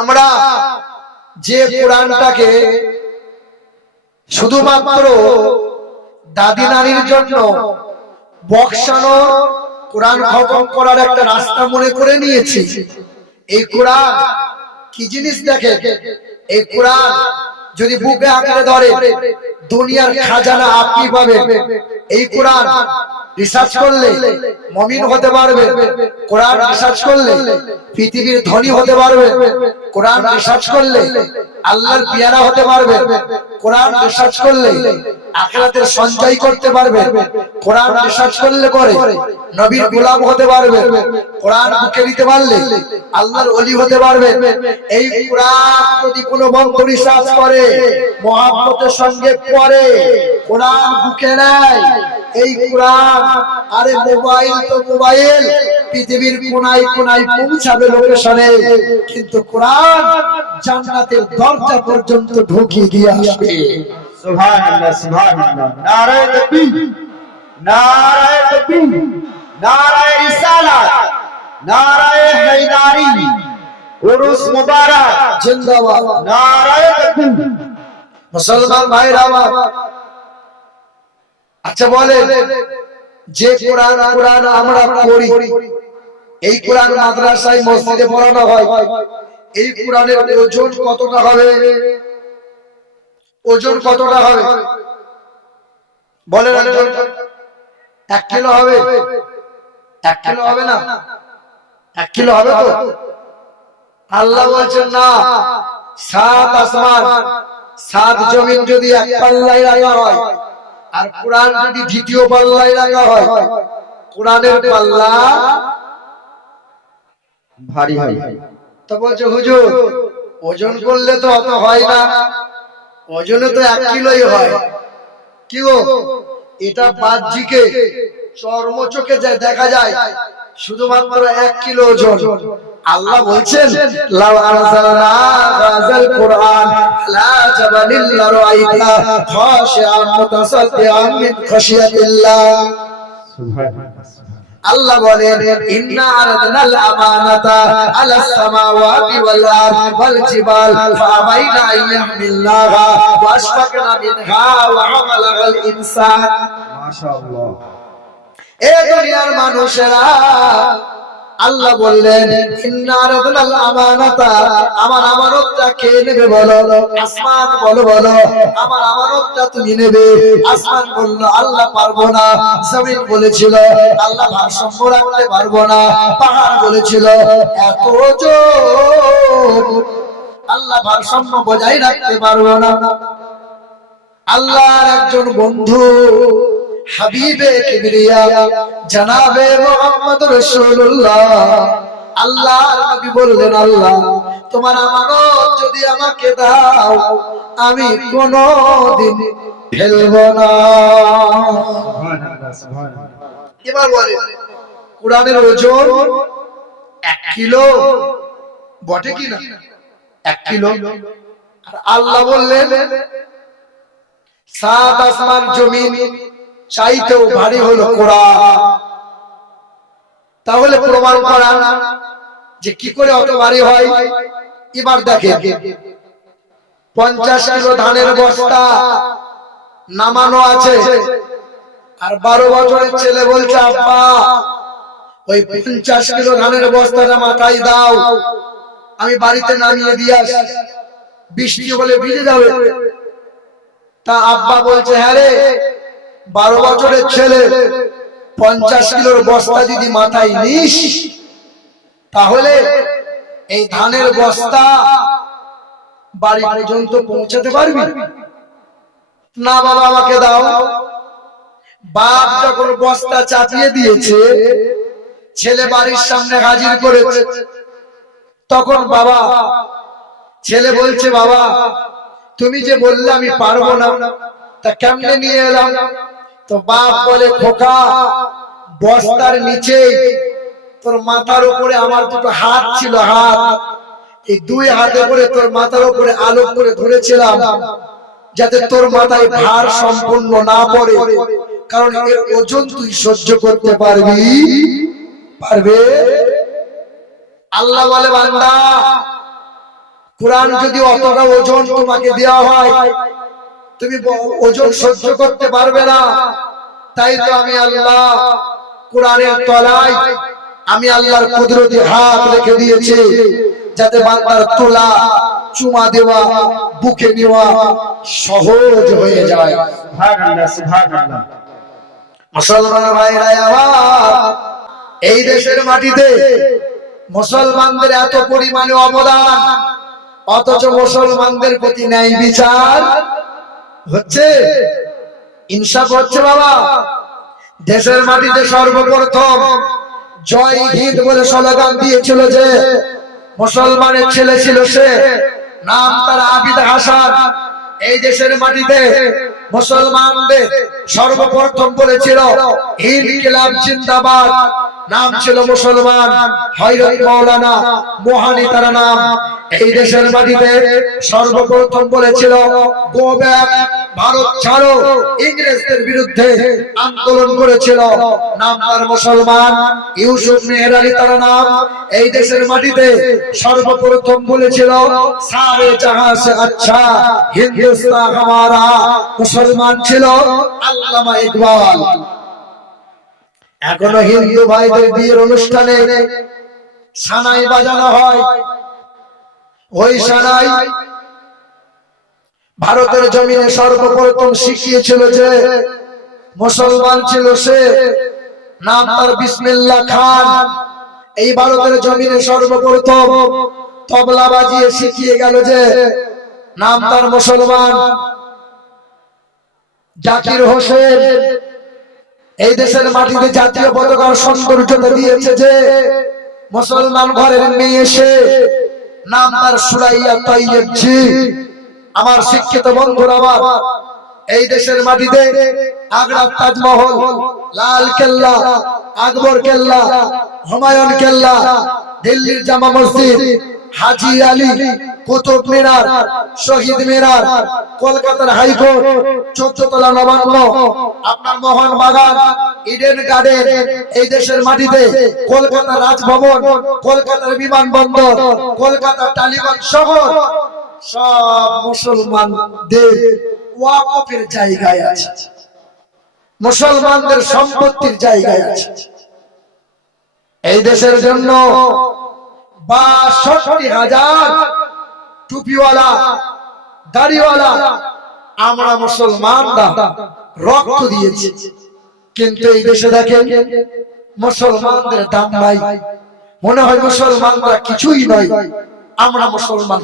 আমরা যে কোরআনটাকে শুধুমাত্র দাদি নানির জন্য বক্সানো কোরআন খতম করার একটা রাস্তা মনে করে নিয়েছি। এই কোরআন কি জিনিস দেখে এই কোরআন যদি বুকে আঁকড়ে ধরে, দুনিয়ার খাজানা আপনি পাবেন। এই কোরআন রিসার্চ করলে মমিন হতে পারবে, কোরআন রিসার্চ করলে পৃথিবীর ধনী হতে পারবে, কোরআন রিসার্চ করলে আল্লাহর পিয়ারা হতে পারবে, কোরআন রিসার্চ করলে আখেরাতের সঞ্চয় করতে পারবে, কোরআন রিসার্চ করলে পরে নবীর গোলাম হতে পারবে, কোরআন বুকে নিতে পারলে আল্লাহর অলি হতে পারবে। এই কোরআন যদি কোনো বন্ধ রিসার্চ করে, মহাব্বতের সঙ্গে পড়ে, কোরআন বুকে নেয়, এই কোরআন আরে মোবাইল তো মোবাইল। পৃথিবীর কোনায় কোনায় পৌঁছাবে লোকেশনে। কিন্তু কোরআন জান্নাতের দরজা পর্যন্ত ঢুকিয়ে দিয়ে আসবে। সুবহানাল্লাহ সুবহানাল্লাহ। নারায়ে তাকবীর। নারায়ে তাকবীর। নারায়ে রিসালাত। নারায়ে হায়দারি। উরুস মুবারক। জিন্দাবাদ। নারায়ে তাকবীর। মুসলমান ভাইরা আচ্ছা বলে যে কোরআন কোরআন আমরা পড়ি, এই কোরআন মাদ্রাসায় মসজিদে পড়ানো হয়, এই কোরআনের ওজন কতটা হবে? ওজন কতটা হবে? বলেন এক কিলো হবে? এক কিলো হবে না? এক কিলো হবে তো? আল্লাহ বলছেন, না, সাত আসমান, সাত জমিন যদি এক পাল্লায় রাখা হয় আর কোরআন যদি দ্বিতীয় পাল্লায় রাখা হয়, কোরআনের পাল্লা ভারী হয়। তো বলছে, হুজুর, ওজন করলে তো অত হয় না, ওজনে তো এক কিলোই হয়। কি গো? এটা বাহ্যিকে চর্ম চোখে দেখা যায়, শুধুমাত্র এক কিলো ওজন। আল্লাহ বলছেন, লাউ আলা আল্লাহ বলেন ইন্না আরাদনাল আমানাতা আলাস সামাওয়াতি ওয়াল আরদ ওয়াল জিবাল ফাবাইনা আইয়াহমিল্লাহা ওয়া মিনহা ওয়া হামালাহাল ইনসান মাশাআল্লাহ। এ দুনিয়ার মানুষেরা আল্লাহ বললেন আমার আমানতটা কে নেবে বলো? আসমান বলো বলো। আমার আমানতটা তুমি নেবে। আসমান বলল, আল্লাহ পারব না। জমিন বলেছিল, আল্লাহ ভারসাম্য রাখতে পারব না। পাহাড় বলেছিল, এত আল্লাহ ভারসাম্য বজায় রাখতে পারব না। আল্লাহর একজন বন্ধু হাবিবে কিবরিয়া, জানাবে মোহাম্মদ রাসূলুল্লাহ। আল্লাহর নবী বললেন, আল্লাহ, তোমার আমানত যদি আমাকে দাও, আমি কোনদিন ফেলব না। এবার বলে, কোরআনের ওজন এক কিলো বটে কি না? এক কিলো। আর আল্লাহ বললেন, সাত আসমান জমিন চাইতেও ভারী হলো কোরআন তাহলে প্রমাণ করান যে কি করে অত ভারী হয়। এবার দেখেন, পঞ্চাশ কিলো ধানের বস্তা নামানো আছে। আর বারো বছরের ছেলে বলছে, আব্বা, ওই পঞ্চাশ কিলো ধানের বস্তাটা মাথায় দাও। আমি বাড়িতে নামিয়ে দিয়ে আসি। বৃষ্টি হলে ভিজে যাবে। তা আব্বা বলছে হ্যাঁ রে বারো বছরের ছেলে, পঞ্চাশ কিলোর বস্তা যদি মাথায় নিস, তাহলে এই ধানের বস্তা বাড়ি পর্যন্ত পৌঁছাতে পারবি? না বাবা, আমাকে দাও। বাপ যখন বস্তা চাপিয়ে দিয়েছে, ছেলে বাড়ির সামনে হাজির করেছে। তখন বাবা, ছেলে বলছে, বাবা, তুমি যে বললে আমি পারব না তা কেমনে নিয়ে এলাম? তো বাপ বলে, খোকা, বস্তার নিচে তোর মাথার উপরে আমার দুটো হাত ছিল, হাত। এই দুই হাতে করে তোর মাথার উপরে আলোক করে ধরেছিলাম, যাতে তোর মাথায় ভার সম্পূর্ণ না পড়ে। কারণ এর ওজন তুই সহ্য করতে পারবি। পারবে? আল্লাহ বলে, বান্দা, কোরআন যদি অতটা ওজন তোমাকে দেওয়া হয় তুমি ওজন সহ্য করতে পারবে না। তাই তো আমি আল্লাহ কোরআনের তলায় আমি আল্লাহর কুদরতি হাত রেখে দিয়েছি যাতে বান্দার তোলা চুমা দেওয়া বুকে নেওয়া সহজ হয়ে যায়। মুসলমান ভাইরা এই দেশের মাটিতে মুসলমানদের এত পরিমাণে অবদান অথচ মুসলমানদের প্রতি ন্যায় বিচার হচ্ছে? ইনসাফ হচ্ছে বাবা। দেশের মাটিতে সর্বপ্রথম জয় হিন্দ বলে স্লোগান দিয়েছিল যে, মুসলমানের ছেলে ছিল সে, নাম তার আবিদ হাসান। এই দেশের মাটিতে মুসলমানদের সর্বপ্রথম বলেছিল হিন্দ কিলাব জিন্দাবাদ। নাম ছিল মুসলমান, হযরত মাওলানা মোহানি তারা নাম। এই দেশের মাটিতে সর্বপ্রথম বলেছিল ভারত ছাড়ো। ইংরেজদের বিরুদ্ধে আন্দোলন করেছিল। নাম তার মুসলমান, ইউসুফ মেহর আলী তার নাম। এই দেশের মাটিতে সর্বপ্রথম বলেছিল, সারে জাহাঁ সে আচ্ছা হিন্দুস্তান মুসলমান ছিল। আল্লামা ইকবাল। এখনও হিন্দু ভাইদের বিয়ের অনুষ্ঠানে সানাই বাজানো হয়। ওই সানাই ভারতের জমিনে সর্বপ্রথম শিখিয়েছিল যে মুসলমান ছিল সে, নাম তার বিসমিল্লাহ খান। এই ভারতের জমিনে সর্বপ্রথম তবলা বাজিয়ে শিখিয়ে গেল যে নাম তার মুসলমান। জাকির হোসেন এই দেশের মাটিতে জাতীয় পতাকার সৌন্দর্যতা দিয়েছে যে মুসলমান ঘরের মেয়ে এসে নাম সুরাইয়া তৈয়ব জি। আমার শিক্ষিত বন্ধুরা আমার এই দেশের মাটিতে আগ্রার তাজমহল, লাল কেল্লা, আকবর কেল্লা, হুমায়ুন কেল্লা, দিল্লির জামা মসজিদ, হাজি আলী কুতুব মিনার, শহীদ মিনার, কলকাতার হাইকোর্ট, চোদ্দতলা নবান্ন, আপনার মোহন বাগান ইডেন গার্ডেন এই দেশের মাটিতে কলকাতা রাজভবন, কলকাতার বিমানবন্দর, কলকাতার টালিগঞ্জ শহর, সব মুসলমানদের ওয়াকফের জায়গায় আছে। মুসলমানদের সম্পত্তির জায়গায় আছে। এই দেশের জন্য বাষট্টি হাজার টুপিওয়ালা, দাড়িওয়ালা, আমরা মুসলমানরা রক্ত দিয়েছি। কিন্তু এই দেশে দেখেন, মুসলমানদের দাম নাই। মনে হয় মুসলমানরা কিছুই নয়, আমরা মুসলমান